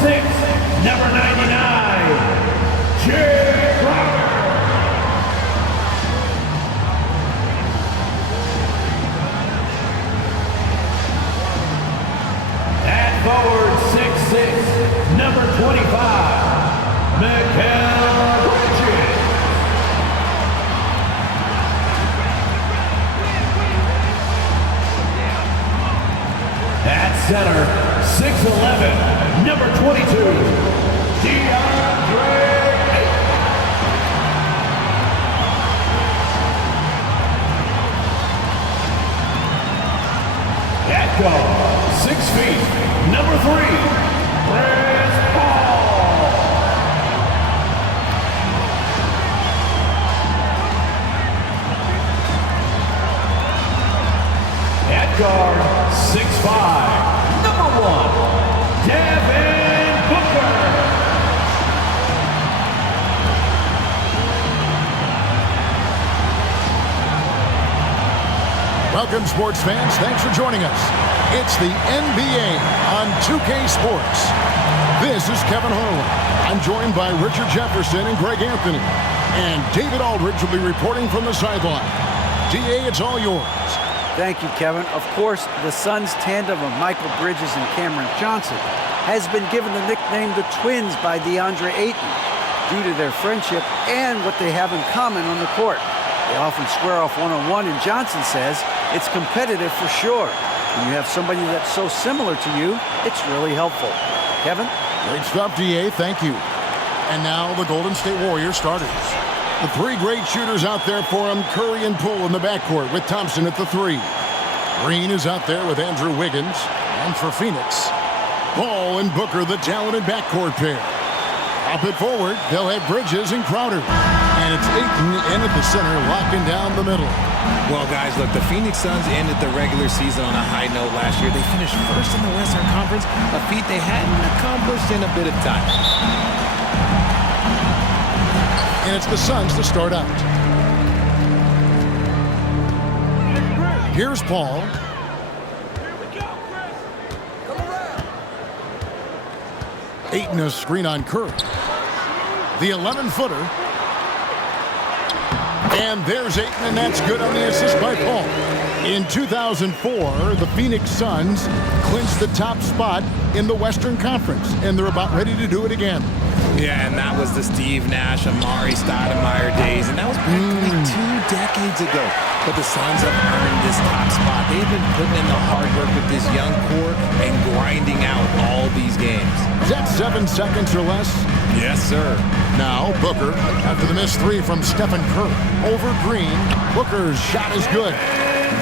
6, number 99, Jay Crowder. At forward, 6'6", number 25, Mikal Bridges. At center, 6'11", number 22, DeAndre Ayton. At guard, 6 feet, number 3, Chris Paul. At guard, 6'5", number 1, Devin Booker. Welcome, sports fans. Thanks for joining us. It's the NBA on 2K Sports. This is Kevin Harlan. I'm joined by Richard Jefferson and Greg Anthony. And David Aldridge will be reporting from the sideline. DA, it's all yours. Thank you, Kevin. Of course, the Suns' tandem of Michael Bridges and Cameron Johnson has been given the nickname the Twins by DeAndre Ayton due to their friendship and what they have in common on the court. They often square off one-on-one, and Johnson says it's competitive for sure. When you have somebody that's so similar to you, it's really helpful. Kevin? Great stuff, DA. Thank you. And now the Golden State Warriors starters. The 3 great shooters out there for them, Curry and Poole in the backcourt with Thompson at the 3. Green is out there with Andrew Wiggins. And for Phoenix, Ball and Booker, the talented backcourt pair. Up it forward, they'll have Bridges and Crowder. And it's Ayton in at the center, locking down the middle. Well, guys, look, the Phoenix Suns ended the regular season on a high note last year. They finished first in the Western Conference, a feat they hadn't accomplished in a bit of time. And it's the Suns to start out. Here's Paul. Ayton a screen on Curry. The 11-footer. And there's Ayton, and that's good on the assist by Paul. In 2004, the Phoenix Suns clinched the top spot in the Western Conference, and they're about ready to do it again. Yeah, and that was the Steve Nash, Amari Stoudemire days, and that was practically 2 decades ago. But the Suns have earned this top spot. They've been putting in the hard work with this young core and grinding out all these games. Is that 7 seconds or less? Yes, sir. Now, Booker, after the missed 3 from Stephen Curry. Over Green, Booker's shot is good.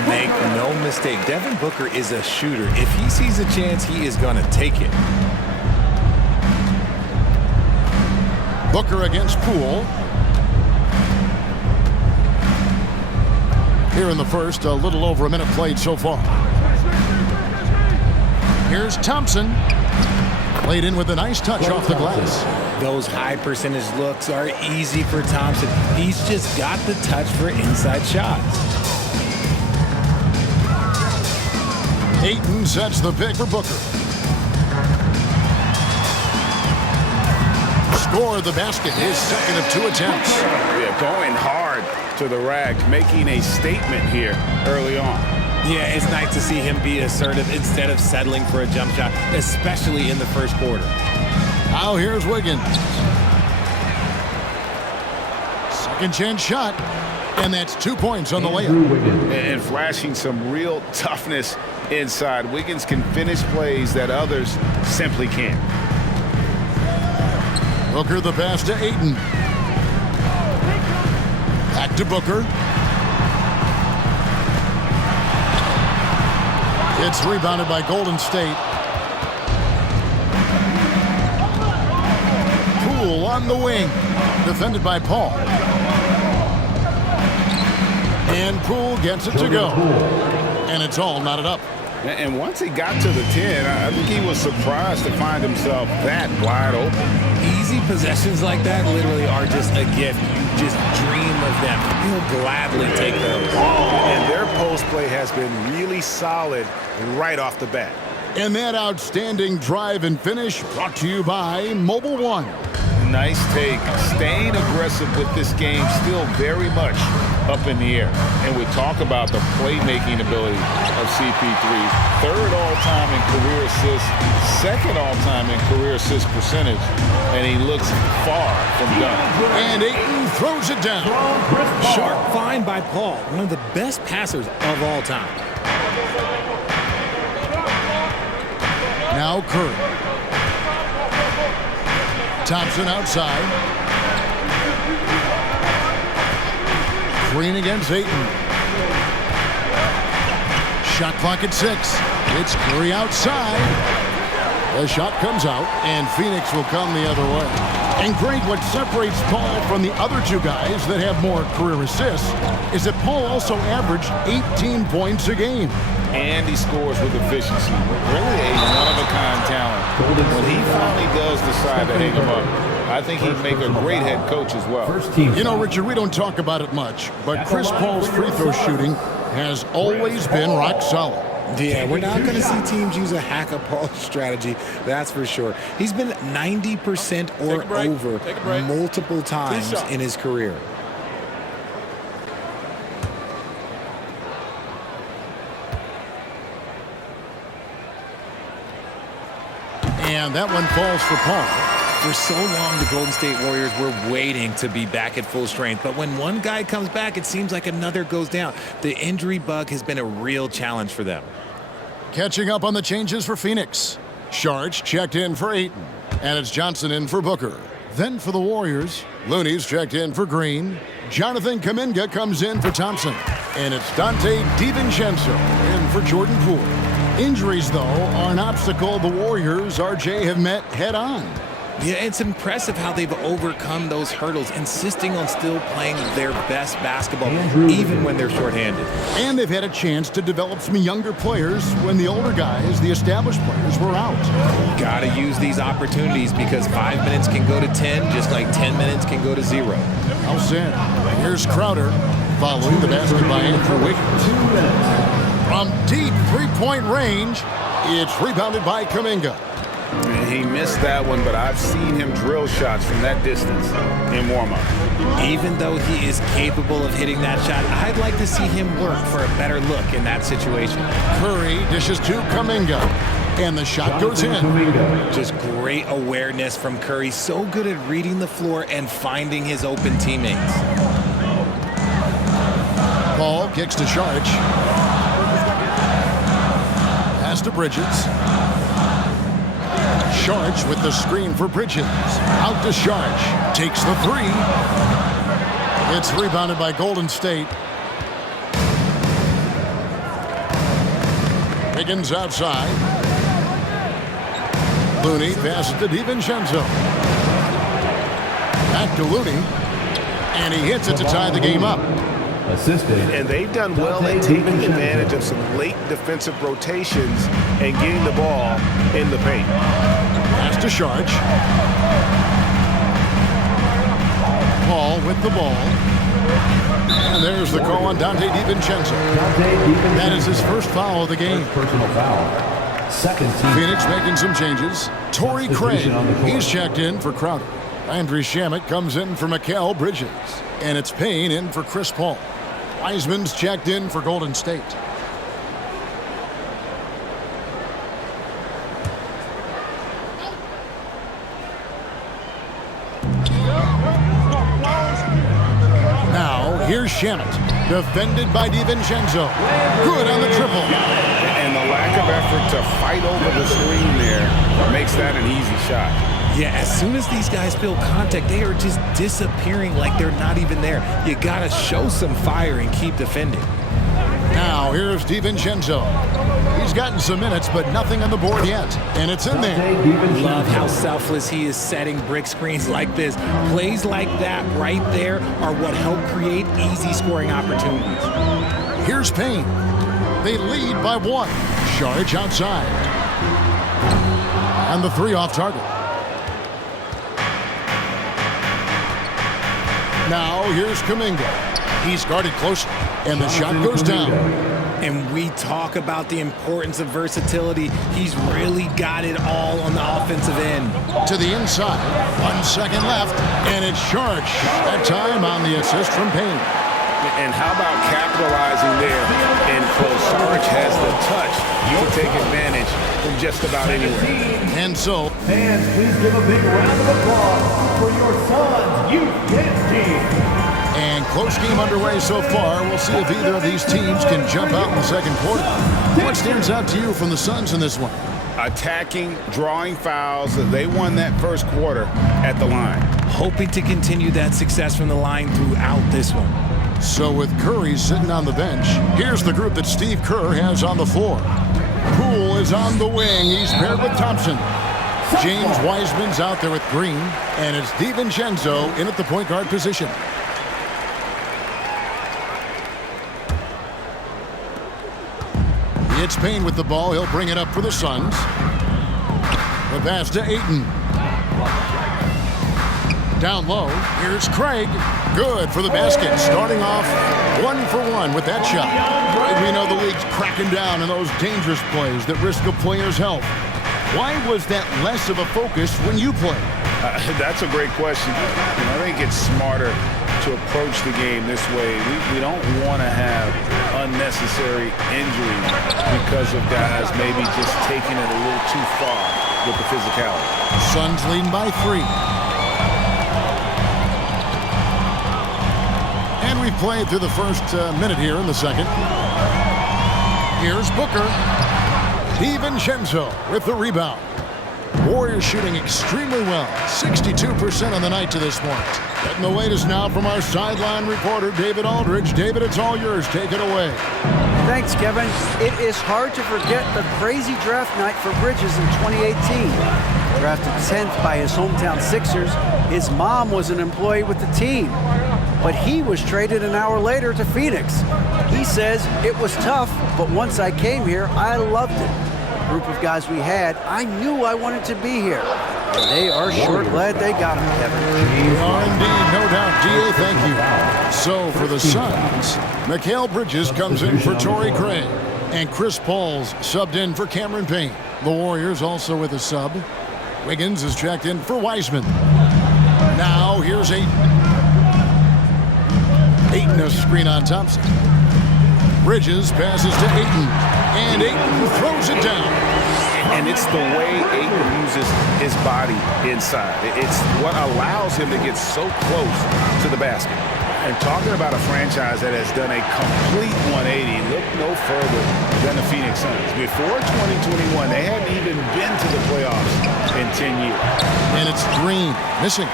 Make no mistake, Devin Booker is a shooter. If he sees a chance, he is going to take it. Booker against Poole. Here in the first, a little over a minute played so far. Here's Thompson. Played in with a nice touch off the glass. Those high percentage looks are easy for Thompson. He's just got the touch for inside shots. Ayton sets the pick for Booker. Score the basket, his second of 2 attempts. Yeah, going hard to the rack, making a statement here early on. Yeah, it's nice to see him be assertive instead of settling for a jump shot, especially in the first quarter. Now here's Wiggins. Second chance shot, and that's 2 points on the layup. And flashing some real toughness inside. Wiggins can finish plays that others simply can't. Booker the pass to Ayton. Back to Booker. It's rebounded by Golden State. Poole on the wing. Defended by Paul. And Poole gets it to go. And it's all knotted up. And once he got to the 10, I think he was surprised to find himself that wide open. Easy possessions like that literally are just a gift. You just dream of them. He'll gladly take those. And their post play has been really solid right off the bat. And that outstanding drive and finish brought to you by Mobile One. Nice take. Staying aggressive with this game, still very much up in the air. And we talk about the playmaking ability of CP3. Third all-time in career assists, second all-time in career assist percentage, and he looks far from done. And Ayton throws it down. Sharp find by Paul, one of the best passers of all time. Now Curry. Thompson outside. Green against Ayton. Shot clock at 6. It's Curry outside. The shot comes out, and Phoenix will come the other way. And Greg, what separates Paul from the other two guys that have more career assists is that Paul also averaged 18 points a game. And he scores with efficiency. Really a one-of-a-kind talent. When he finally does decide to hang him up, I think he'd make a great head coach as well. You know, Richard, we don't talk about it much, but Chris Paul's free throw shooting has always been rock solid. Yeah, we're not going to see teams use a hack-a-Paul strategy, that's for sure. He's been 90% or over multiple times in his career. And that one falls for Paul. For so long, the Golden State Warriors were waiting to be back at full strength. But when one guy comes back, it seems like another goes down. The injury bug has been a real challenge for them. Catching up on the changes for Phoenix. Sharge checked in for Ayton. And it's Johnson in for Booker. Then for the Warriors, Looney's checked in for Green. Jonathan Kuminga comes in for Thompson. And it's Dante DiVincenzo in for Jordan Poole. Injuries, though, are an obstacle the Warriors, RJ, have met head-on. Yeah, it's impressive how they've overcome those hurdles, insisting on still playing their best basketball, even when they're shorthanded. And they've had a chance to develop some younger players when the older guys, the established players, were out. Gotta use these opportunities because 5 minutes can go to 10, just like 10 minutes can go to 0. All set. Here's Crowder, following the basket by Andrew Wiggins. 2 minutes. From deep three-point range, it's rebounded by Kuminga. And he missed that one, but I've seen him drill shots from that distance in warm-up. Even though he is capable of hitting that shot, I'd like to see him work for a better look in that situation. Curry dishes to Kuminga, and the shot goes in. Just great awareness from Curry. So good at reading the floor and finding his open teammates. Paul kicks to Sharge. Pass to Bridges. Sharge with the screen for Bridges. Out to Sharge. Takes the three. It's rebounded by Golden State. Wiggins outside. Looney passes to DiVincenzo. Back to Looney. And he hits it to tie the game up. Assisted. And they've done well at taking advantage of some late defensive rotations and getting the ball in the paint. Pass to Sharge. Paul with the ball. And there's the call on Dante DiVincenzo. That is his first foul of the game. Personal foul. Second team. Phoenix making some changes. Torrey Craig, he's checked in for Crowder. Landry Shamet comes in for Mikal Bridges. And it's Payne in for Chris Paul. Wiseman's checked in for Golden State. Now, here's Shamet, defended by DiVincenzo. Good on the triple. And the lack of effort to fight over the screen there makes that an easy shot. Yeah, as soon as these guys feel contact, they are just disappearing like they're not even there. You gotta show some fire and keep defending. Now, here's DiVincenzo. He's gotten some minutes, but nothing on the board yet. And it's in there. Love how selfless he is setting brick screens like this. Plays like that right there are what help create easy scoring opportunities. Here's Payne. They lead by 1. Sharge outside. And the 3 off target. Now, here's Kuminga. He's guarded closely, and the shot goes down. And we talk about the importance of versatility. He's really got it all on the offensive end. To the inside. 1 second left. And it's Sharch. That time on the assist from Payne. And how about capitalizing there in close? Sarge has the touch to take advantage from just about anywhere. And so, Fans, please give a big round of applause for your Suns Youth Kids team. and close game underway so far. We'll see if either of these teams can jump out in the second quarter. What stands out to you from the Suns in this one? Attacking, drawing fouls. They won that first quarter at the line. Hoping to continue that success from the line throughout this one. So with Curry sitting on the bench, here's the group that Steve Kerr has on the floor. Poole is on the wing. He's paired with Thompson. James Wiseman's out there with Green. And it's DiVincenzo in at the point guard position. It's Payne with the ball. He'll bring it up for the Suns. The pass to Ayton. Down low, here's Craig. Good for the basket. Starting off 1 for 1 with that shot. We know the league's cracking down on those dangerous plays that risk a player's health. Why was that less of a focus when you play? That's a great question. I think it's smarter to approach the game this way. We don't want to have unnecessary injuries because of guys maybe just taking it a little too far with the physicality. Suns leading by 3. And we've played through the first minute here in the second. Here's Booker. DiVincenzo with the rebound. Warriors shooting extremely well. 62% on the night to this point. Getting the latest now from our sideline reporter, David Aldridge. David, it's all yours. Take it away. Thanks, Kevin. It is hard to forget the crazy draft night for Bridges in 2018. Drafted 10th by his hometown Sixers, his mom was an employee with the team. But he was traded an hour later to Phoenix. He says, it was tough, but once I came here, I loved it. The group of guys we had, I knew I wanted to be here. And they are sure glad they got him, Kevin. We are indeed, no doubt. DA, thank you. So for the Suns, Mikal Bridges comes in for Torrey Craig. And Chris Paul's subbed in for Cameron Payne. The Warriors also with a sub. Wiggins is checked in for Wiseman. Now here's Ayton. Ayton a screen on Thompson. Bridges passes to Ayton. And Ayton throws it down. And it's the way Ayton uses his body inside. It's what allows him to get so close to the basket. And talking about a franchise that has done a complete 180, look no further than the Phoenix Suns. Before 2021, they hadn't even been to the playoffs in 10 years. And it's Green missing.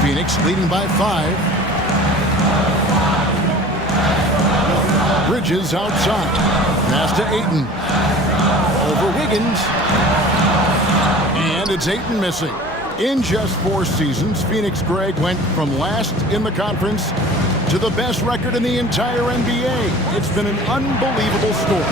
Phoenix leading by 5. Bridges outside. Pass to Ayton. Over Wiggins. And it's Ayton missing. In just 4 seasons, Phoenix Greg went from last in the conference to the best record in the entire NBA. It's been an unbelievable story.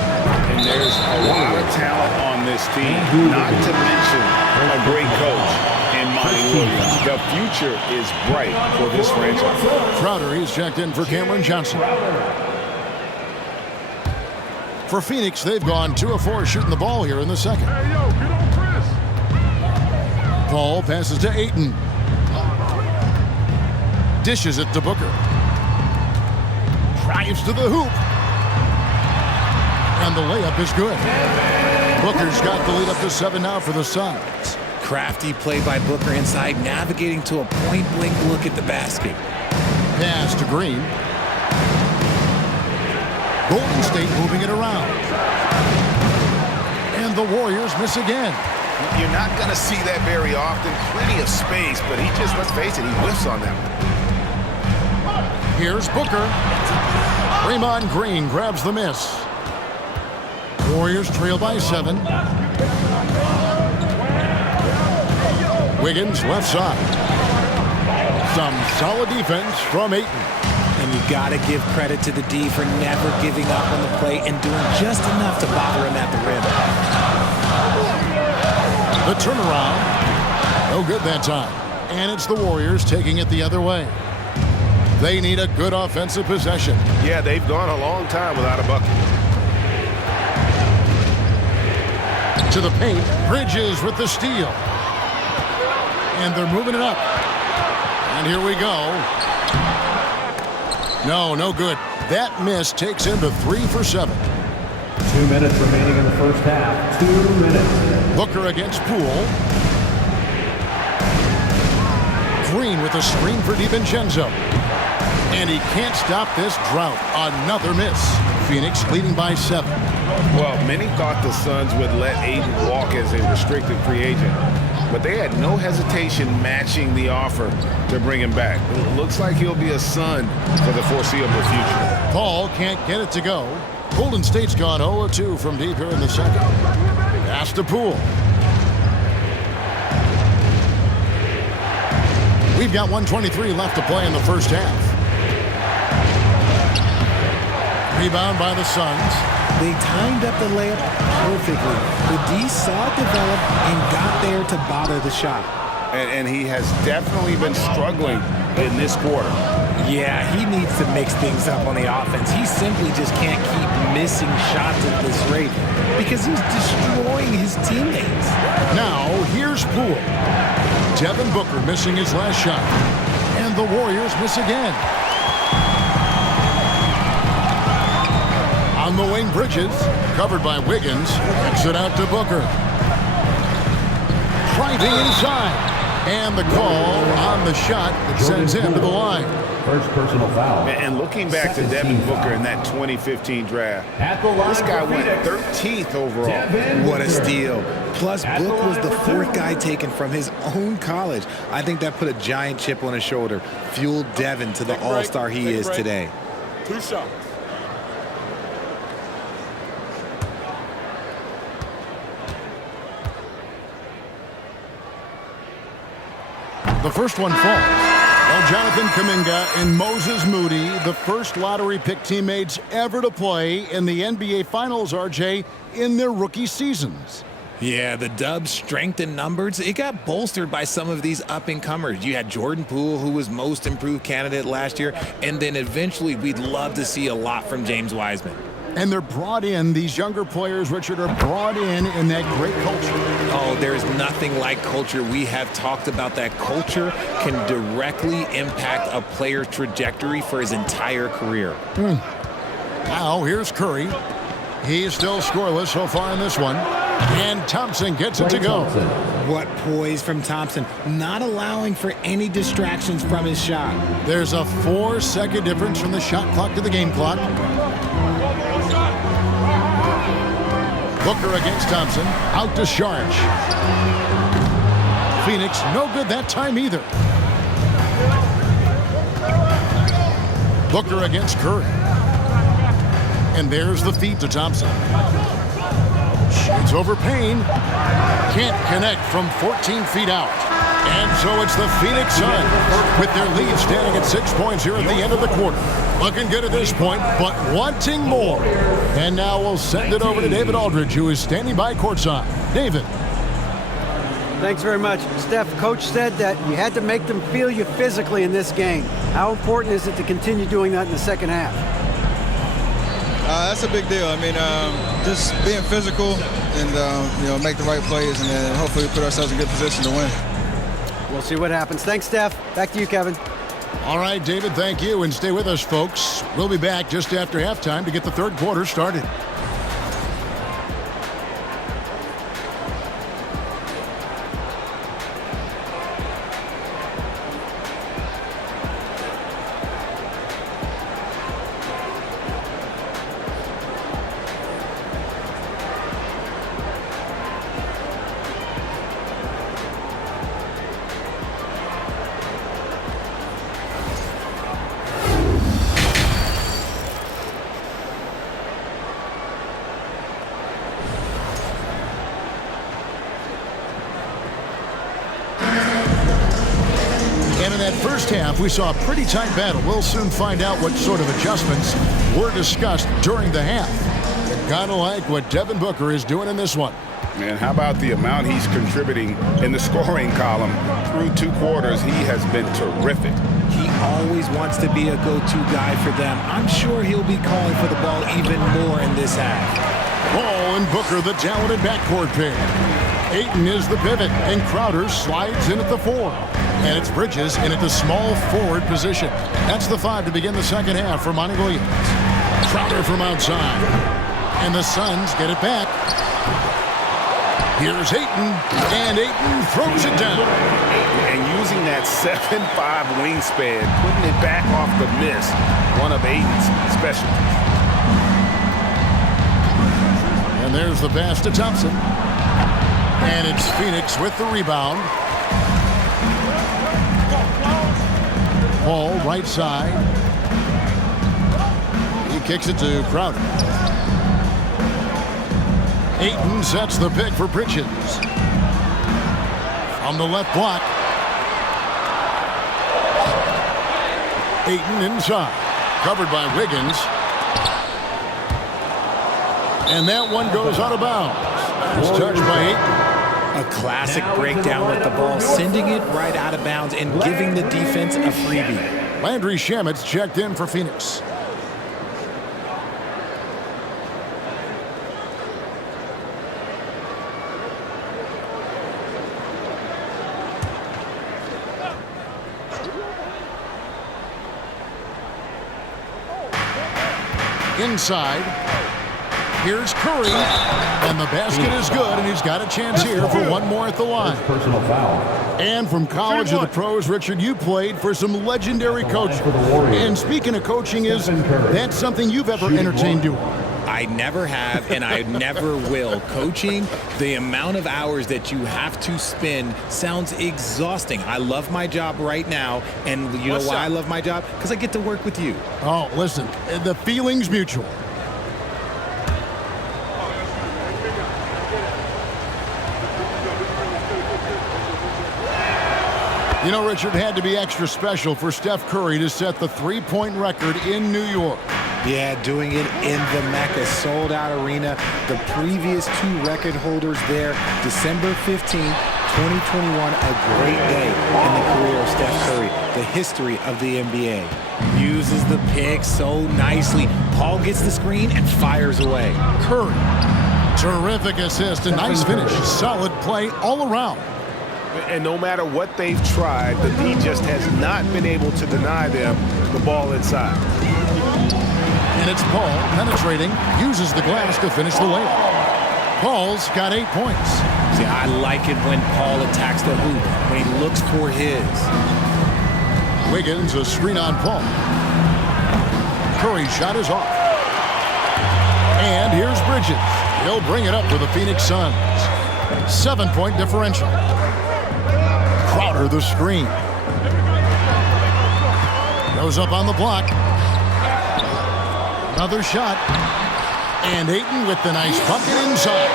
And there's a lot of talent on this team, not to mention a great coach in Monty Williams. The future is bright for this franchise. Crowder is checked in for Cameron Johnson. For Phoenix, they've gone 2 of 4 shooting the ball here in the second. Paul passes to Ayton. Dishes it to Booker. Drives to the hoop. And the layup is good. Booker's got the lead up to 7 now for the Suns. Crafty play by Booker inside, navigating to a point-blank look at the basket. Pass to Green. Golden State moving it around. And the Warriors miss again. You're not going to see that very often. Plenty of space, but he just, let's face it, he whiffs on that one. Here's Booker. Draymond Green grabs the miss. Warriors trail by 7. Wiggins left side. Some solid defense from Ayton. And you got to give credit to the D for never giving up on the play and doing just enough to bother him at the rim. The turnaround. No good that time. And it's the Warriors taking it the other way. They need a good offensive possession. Yeah, they've gone a long time without a bucket. To the paint. Bridges with the steal. And they're moving it up. And here we go. No good. That miss takes him to 3 for 7. 2 minutes remaining in the first half. 2 minutes. Booker against Poole. Green with a screen for DiVincenzo. And he can't stop this drought. Another miss. Phoenix leading by 7. Well, many thought the Suns would let Ayton walk as a restricted free agent, but they had no hesitation matching the offer to bring him back. It looks like he'll be a Sun for the foreseeable future. Paul can't get it to go. Golden State's gone 0-2 from deep here in the second. Pass to Poole. We've got 1:23 left to play in the first half. Rebound by the Suns. They timed up the layup perfectly. The D saw it develop and got there to bother the shot. And he has definitely been struggling in this quarter. Yeah, he needs to mix things up on the offense. He simply just can't keep missing shots at this rate because he's destroying his teammates. Now, here's Poole. Devin Booker missing his last shot. And the Warriors miss again. On the wing, Bridges, covered by Wiggins, kicks it out to Booker. Driving inside. And the call on the shot that sends him to the line. First personal foul. And looking back to Devin Booker in that 2015 draft, At the line this guy for went Phoenix. 13th overall. Devin What a Booker. steal. Plus, At Book the was the line for 4th two. guy taken from his own college. I think that put a giant chip on his shoulder, fueled Devin to the all-star he is today. 2 shots. The first one falls. Well, Jonathan Kuminga and Moses Moody, the first lottery pick teammates ever to play in the NBA Finals, RJ, in their rookie seasons. Yeah, the Dubs' strength in numbers, it got bolstered by some of these up-and-comers. You had Jordan Poole, who was most improved candidate last year, and then eventually we'd love to see a lot from James Wiseman. And they're brought in, these younger players, Richard, are brought in that great culture. Oh, there's nothing like culture. We have talked about that culture can directly impact a player's trajectory for his entire career. Now, here's Curry. He's still scoreless so far in this one. And Thompson gets it to go. What poise from Thompson, not allowing for any distractions from his shot. There's a 4-second difference from the shot clock to the game clock. Booker against Thompson. Out to Sharge. Phoenix, no good that time either. Booker against Curry. And there's the feed to Thompson. Shoots over Payne. Can't connect from 14 feet out. And so it's the Phoenix Suns with their lead standing at 6 points here at the end of the quarter. Looking good at this point, but wanting more. And now we'll send it over to David Aldridge, who is standing by courtside. David. Thanks very much. Steph, Coach said that you had to make them feel you physically in this game. How important is it to continue doing that in the second half? That's a big deal. I mean, just being physical and, make the right plays, and then hopefully we put ourselves in good position to win. We'll see what happens. Thanks, Steph. Back to you, Kevin. All right, David, thank you. And stay with us, folks. We'll be back just after halftime to get the third quarter started. And in that first half, we saw a pretty tight battle. We'll soon find out what sort of adjustments were discussed during the half. Kind of like what Devin Booker is doing in this one. And how about the amount he's contributing in the scoring column? Through 2 quarters, he has been terrific. He always wants to be a go-to guy for them. I'm sure he'll be calling for the ball even more in this half. Paul and Booker, the talented backcourt pair. Ayton is the pivot, and Crowder slides in at the 4. And it's Bridges in at the small forward position. That's the 5 to begin the second half for Monty Williams. Crowder from outside. And the Suns get it back. Here's Ayton, and Ayton throws it down. And using that 7'5" wingspan, putting it back off the miss, one of Ayton's specialties. And there's the pass to Thompson. And it's Phoenix with the rebound. Paul, right side. He kicks it to Crowder. Ayton sets the pick for Bridges. From the left block. Ayton inside. Covered by Wiggins. And that one goes out of bounds. It's touched by Ayton. A classic breakdown with the ball, sending it right out of bounds and giving the defense a freebie. Landry Shamet's checked in for Phoenix. Inside. Here's Curry. And the basket is good, and he's got a chance here for one more at the line. Personal foul. And from college to the pros, Richard, you played for some legendary coaching. And speaking of coaching, that's something you've ever entertained doing? I never have, and I never will. Coaching, the amount of hours that you have to spend sounds exhausting. I love my job right now, and you know why I love my job? Because I get to work with you. Oh, listen, the feeling's mutual. You know, Richard, had to be extra special for Steph Curry to set the three-point record in New York. Yeah, doing it in the Mecca sold-out arena. The previous two record holders there, December 15, 2021, a great day in the career of Steph Curry, the history of the NBA. Uses the pick so nicely. Paul gets the screen and fires away. Curry, terrific assist, a nice finish, solid play all around. And no matter what they've tried, the D just has not been able to deny them the ball inside. And it's Paul penetrating, uses the glass to finish the layup. Paul's got 8 points. See, I like it when Paul attacks the hoop, when he looks for his. Wiggins, a screen on Paul. Curry's shot is off. And here's Bridges. He'll bring it up for the Phoenix Suns. 7-point differential. Crowder the screen. Goes up on the block. Another shot. And Ayton with the nice bucket inside.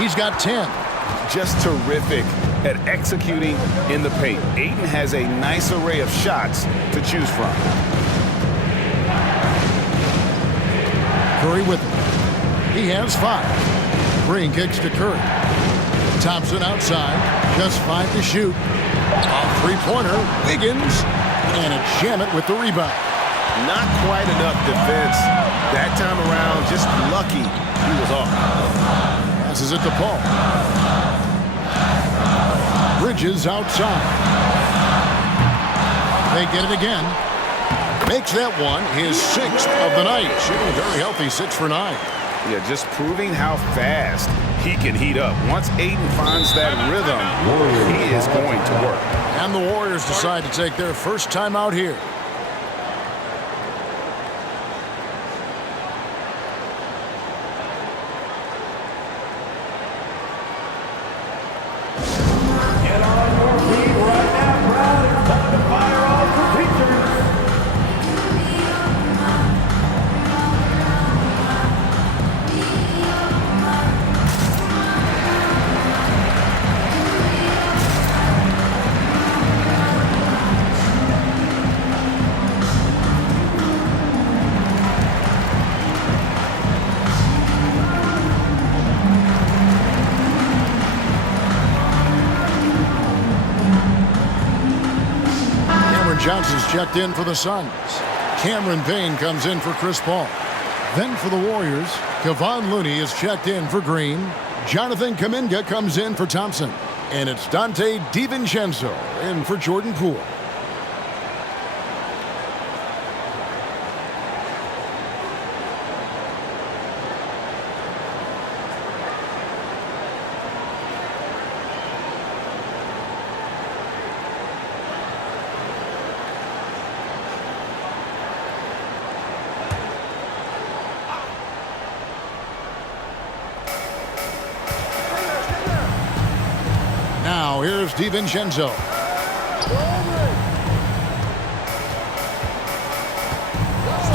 He's got 10. Just terrific at executing in the paint. Ayton has a nice array of shots to choose from. Curry with it. He has 5. Green kicks to Curry. Thompson outside. Just 5 to shoot. A three-pointer. Wiggins. And it's Shamet with the rebound. Not quite enough defense that time around. Just lucky he was off. Passes it to Paul. Bridges outside. They get it again. Makes that one his 6th of the night. Shooting very healthy, 6 for 9. Yeah, just proving how fast he can heat up. Once Ayton finds that rhythm, he is going to work. And the Warriors decide to take their first time out here. Get on your feet right now, crowd. It's time to fire off the features. Johnson's checked in for the Suns. Cameron Payne comes in for Chris Paul. Then for the Warriors, Kevon Looney is checked in for Green. Jonathan Kuminga comes in for Thompson. And it's Dante DiVincenzo in for Jordan Poole. Now here's DiVincenzo.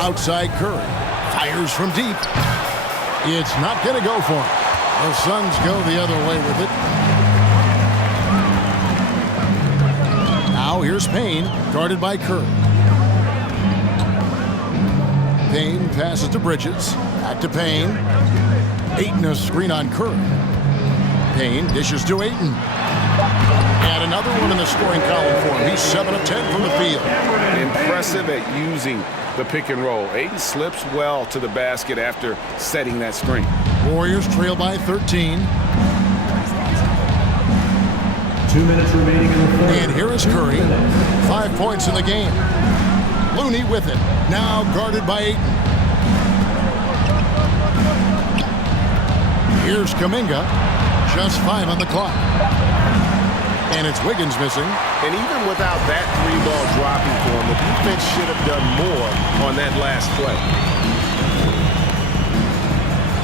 Outside Curry. Fires from deep. It's not going to go for him. The Suns go the other way with it. Now here's Payne, guarded by Curry. Payne passes to Bridges. Back to Payne. Ayton a screen on Curry. Payne dishes to Ayton. And another one in the scoring column for him. He's 7 of 10 from the field. Impressive at using the pick and roll. Ayton slips well to the basket after setting that screen. Warriors trail by 13. 2 minutes remaining in the fourth. And here is Curry. 5 points in the game. Looney with it. Now guarded by Ayton. Here's Kuminga. Just 5 on the clock. And it's Wiggins missing. And even without that three-ball dropping for him, the defense should have done more on that last play.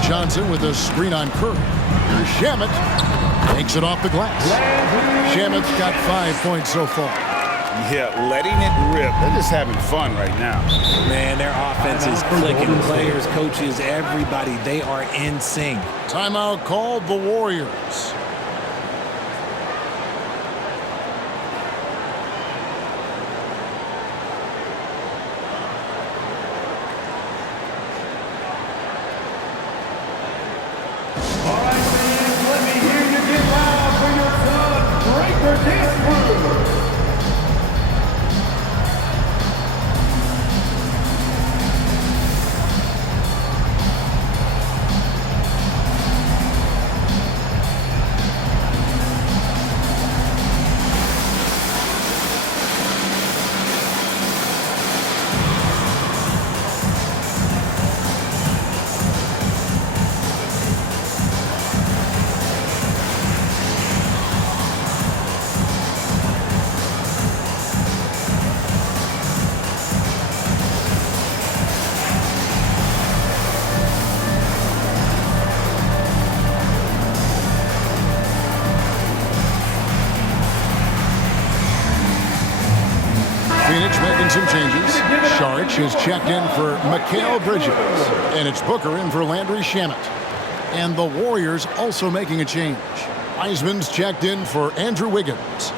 Johnson with a screen on Curry. Here's Shamet. Takes it off the glass. Shamet's got 5 points so far. Yeah, letting it rip. They're just having fun right now. Man, their offense is clicking. Players, coaches, everybody, they are in sync. Timeout called the Warriors. All right, fans, let me hear you get loud for your Suns Breaker Dance Crew. Phoenix making some changes. Saric is checked in for Mikal Bridges. And it's Booker in for Landry Shamet. And the Warriors also making a change. Wiseman's checked in for Andrew Wiggins.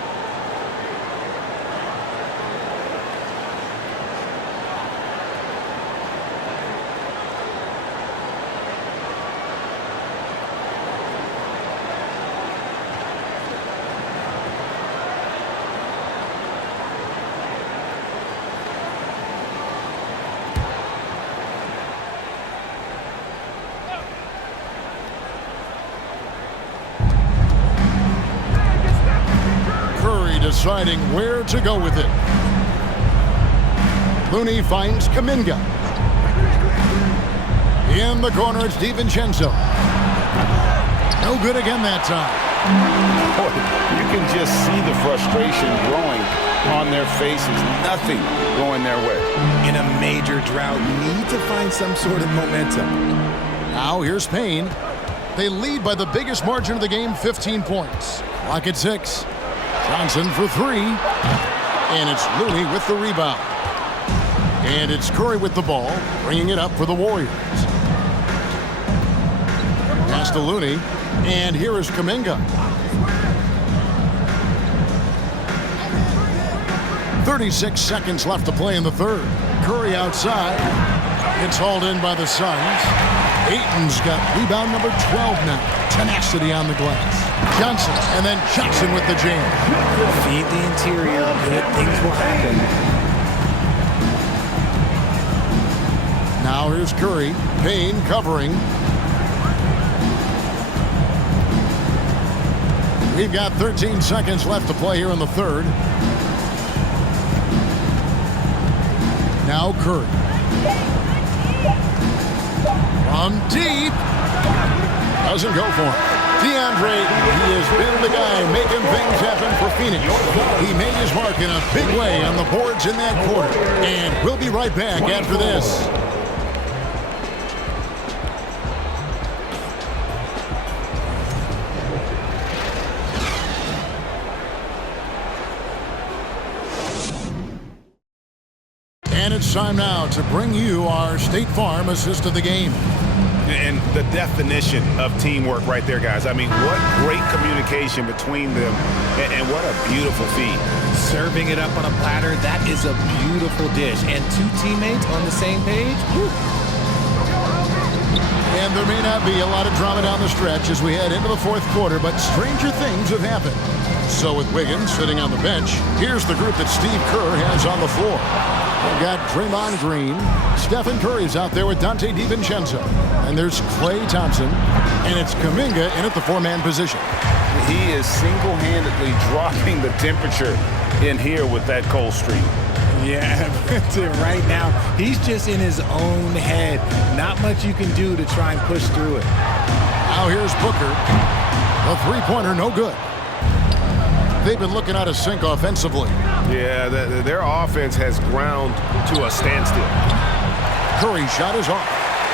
Deciding where to go with it. Looney finds Kuminga. In the corner, it's DiVincenzo. No good again that time. Boy, you can just see the frustration growing on their faces. Nothing going their way. In a major drought, you need to find some sort of momentum. Now here's Payne. They lead by the biggest margin of the game, 15 points. Clock at 6. Johnson for 3. And it's Looney with the rebound. And it's Curry with the ball, bringing it up for the Warriors. Pass to Looney. And here is Kuminga. 36 seconds left to play in the third. Curry outside. It's hauled in by the Suns. Ayton's got rebound number 12 now. tenacity on the glass. Johnson, and then Johnson with the jam. Feed the interior. Good things will happen. Now here's Curry. Payne covering. We've got 13 seconds left to play here in the third. Now Curry. From deep. Doesn't go for him. DeAndre, he has been the guy making things happen for Phoenix. He made his mark in a big way on the boards in that quarter. And we'll be right back after this. And it's time now to bring you our State Farm assist of the game. And the definition of teamwork right there, guys. I mean, what great communication between them, and what a beautiful feed. Serving it up on a platter, that is a beautiful dish. And two teammates on the same page. Whew. And there may not be a lot of drama down the stretch as we head into the fourth quarter, but stranger things have happened. So with Wiggins sitting on the bench, here's the group that Steve Kerr has on the floor. We've got Draymond Green. Stephen Curry's out there with Dante DiVincenzo. And there's Klay Thompson. And it's Kuminga in at the four-man position. He is single-handedly dropping the temperature in here with that cold streak. Yeah, right now, he's just in his own head. Not much you can do to try and push through it. Now here's Booker. The three-pointer, no good. They've been looking out of sync offensively. Yeah, their offense has ground to a standstill. Curry's shot is off.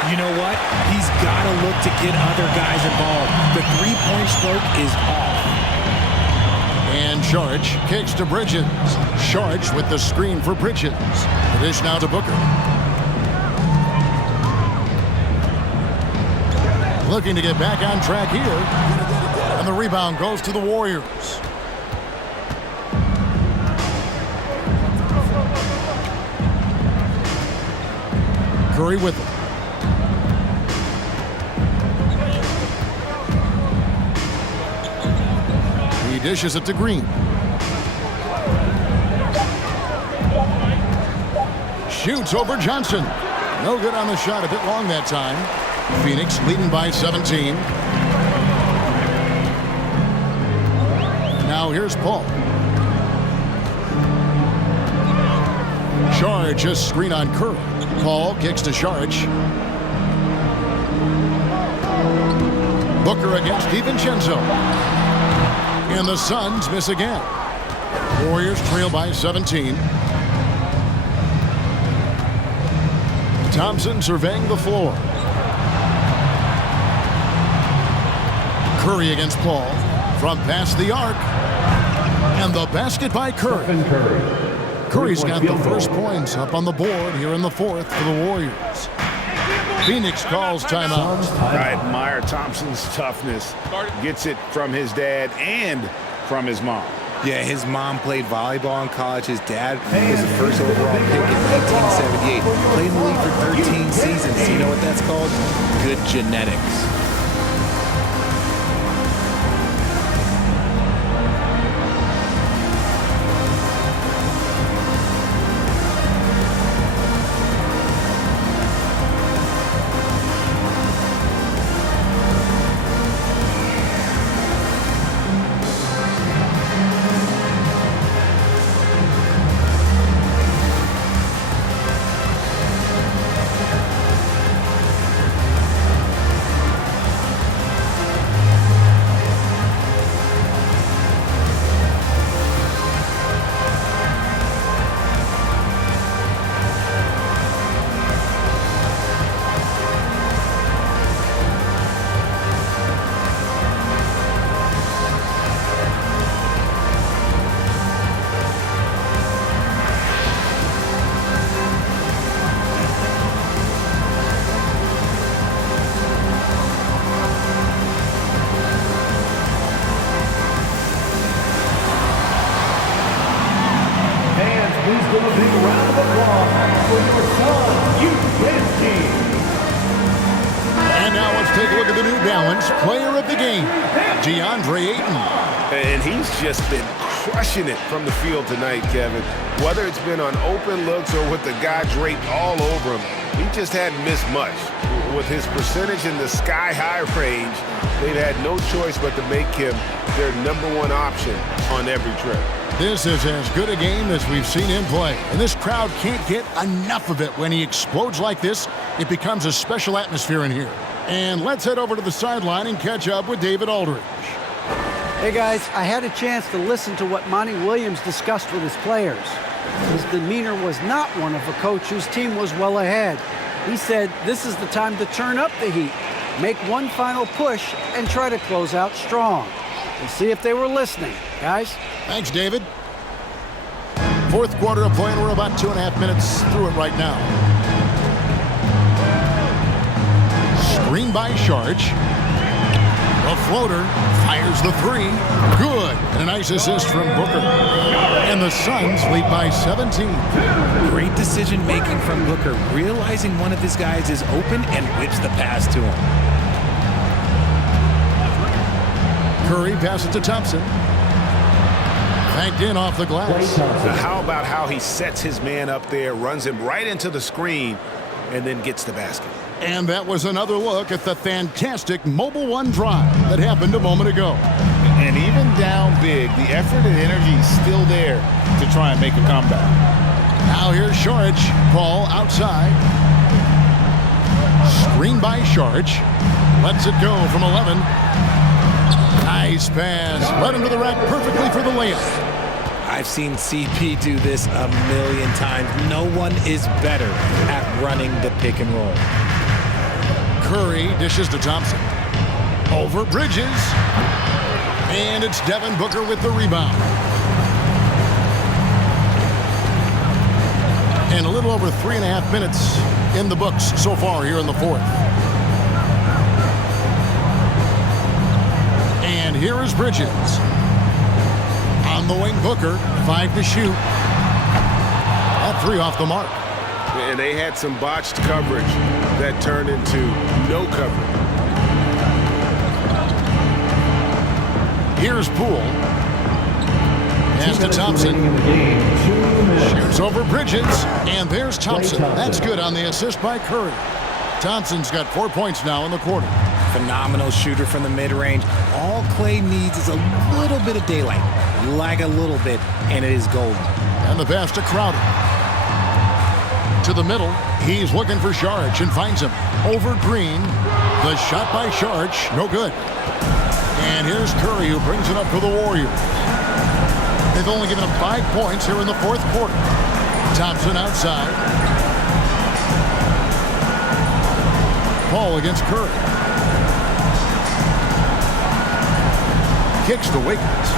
You know what? He's got to look to get other guys involved. The three-point stroke is off. And Saric kicks to Bridges. Saric with the screen for Bridges. The dish now to Booker. Looking to get back on track here. And the rebound goes to the Warriors. Curry with it. He dishes it to Green. Shoots over Johnson. No good on the shot, a bit long that time. Phoenix leading by 17. Now here's Paul. Saric just screen on Curry. Paul kicks to Saric. Booker against DiVincenzo. And the Suns miss again. Warriors trail by 17. Thompson surveying the floor. Curry against Paul. From past the arc. And the basket by Curry. Curry's got the first points up on the board here in the fourth for the Warriors. Phoenix calls timeout. I admire Thompson's toughness. Gets it from his dad and from his mom. Yeah, his mom played volleyball in college. His dad was the first overall pick in 1978. Played in the league for 13 seasons. You know what that's called? Good genetics. Please give a big round of applause for your son, USG. And now let's take a look at the New Balance player of the game, DeAndre Ayton. And he's just been crushing it from the field tonight, Kevin. Whether it's been on open looks or with the guy draped all over him, he just hadn't missed much. With his percentage in the sky-high range, they've had no choice but to make him their #1 option on every trip. This is as good a game as we've seen him play, and this crowd can't get enough of it. When he explodes like this, it becomes a special atmosphere in here. And let's head over to the sideline and catch up with David Aldridge. Hey guys, I had a chance to listen to what Monty Williams discussed with his players. His demeanor was not one of a coach whose team was well ahead. He said this is the time to turn up the heat, make one final push, and try to close out strong. We'll see if they were listening, guys. Thanks, David. Fourth quarter of play, and we're about 2.5 minutes through it right now. Screen by Sharge. A floater, fires the three. Good. And a nice assist from Booker. And the Suns lead by 17. Great decision-making from Booker, realizing one of his guys is open and whips the pass to him. Curry passes to Thompson. Banked in off the glass. How about how he sets his man up there, runs him right into the screen, and then gets the basket. And that was another look at the fantastic Mobile One drive that happened a moment ago. And even down big, the effort and energy is still there to try and make a comeback. Now here's Sharge. Ball outside. Screen by Sharge. Lets it go from 11. Nice pass. Led him to the rack perfectly for the layup. I've seen CP do this a million times. No one is better at running the pick and roll. Curry dishes to Thompson. Over Bridges. And it's Devin Booker with the rebound. And a little over 3.5 minutes in the books so far here in the fourth. And here is Bridges. On the wing, Booker, 5 to shoot. That 3 off the mark. And they had some botched coverage that turned into no coverage. Here's Poole. Pass to Thompson. Shoots over Bridges. And there's Thompson. That's good on the assist by Curry. Thompson's got 4 points now in the quarter. Phenomenal shooter from the mid-range. All Clay needs is a little bit of daylight. Like a little bit, and it is golden. And the pass to Crowder. To the middle. He's looking for Sharge and finds him. Over Green. The shot by Sharge. No good. And here's Curry who brings it up for the Warriors. They've only given him 5 points here in the fourth quarter. Thompson outside. Paul against Curry. Kicks to Wiggins.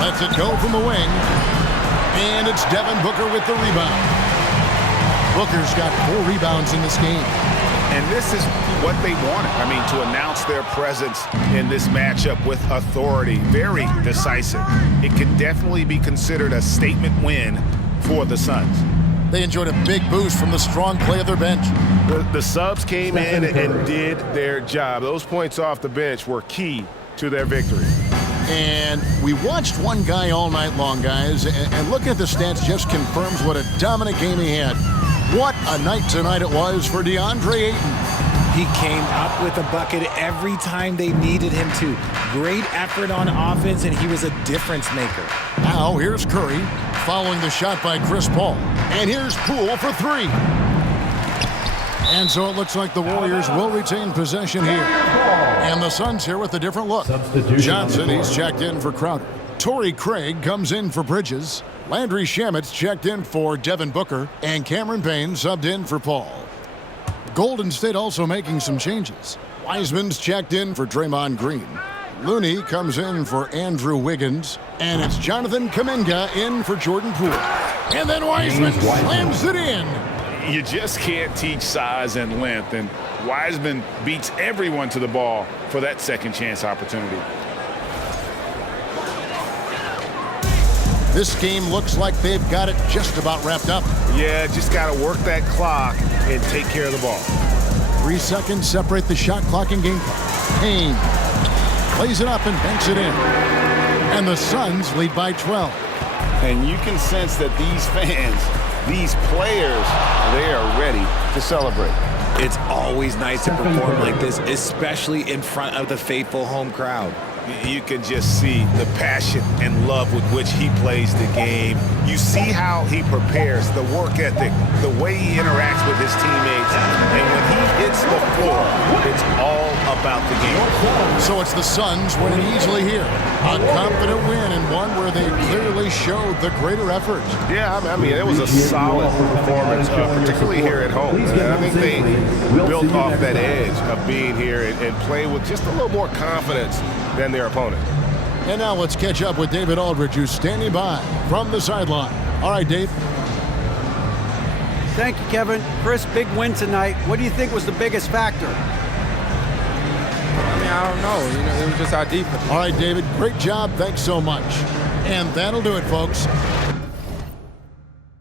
Lets it go from the wing. And it's Devin Booker with the rebound. Booker's got 4 rebounds in this game. And this is what they wanted. I mean, to announce their presence in this matchup with authority. Very decisive. It could definitely be considered a statement win for the Suns. They enjoyed a big boost from the strong play of their bench. The subs came in and did their job. Those points off the bench were key to their victory. And we watched one guy all night long, guys, and looking at the stats just confirms what a dominant game he had. What a night tonight it was for DeAndre Ayton. He came up with a bucket every time they needed him to. Great effort on offense, and he was a difference maker. Now here's Curry following the shot by Chris Paul. And here's Poole for 3. And so it looks like the Warriors will retain possession here. And the Suns here with a different look. Johnson, he's checked in for Crowder. Torrey Craig comes in for Bridges. Landry Shamet's checked in for Devin Booker. And Cameron Payne subbed in for Paul. Golden State also making some changes. Wiseman's checked in for Draymond Green. Looney comes in for Andrew Wiggins. And it's Jonathan Kuminga in for Jordan Poole. And then Wiseman slams it in. You just can't teach size and length, and Wiseman beats everyone to the ball for that second chance opportunity. This game looks like they've got it just about wrapped up. Yeah, just got to work that clock and take care of the ball. 3 seconds separate the shot clock and game clock. Payne plays it up and banks it in. And the Suns lead by 12. And you can sense that these fans, these players, they are ready to celebrate. It's always nice to perform like this, especially in front of the faithful home crowd. You can just see the passion and love with which he plays the game. You see how he prepares, the work ethic, the way he interacts with his teammates. And when he hits the floor, it's all about the game. So it's the Suns winning easily here. A confident win and one where they clearly showed the greater effort. Yeah, I mean, it was a solid performance, particularly here at home. And I think they built off that edge of being here and play with just a little more confidence than their opponent. And now let's catch up with David Aldridge, who's standing by from the sideline. All right, Dave. Thank you, Kevin. Chris, big win tonight. What do you think was the biggest factor? I mean, I don't know. It was just our defense. All right, David, great job. Thanks so much. And that'll do it, folks.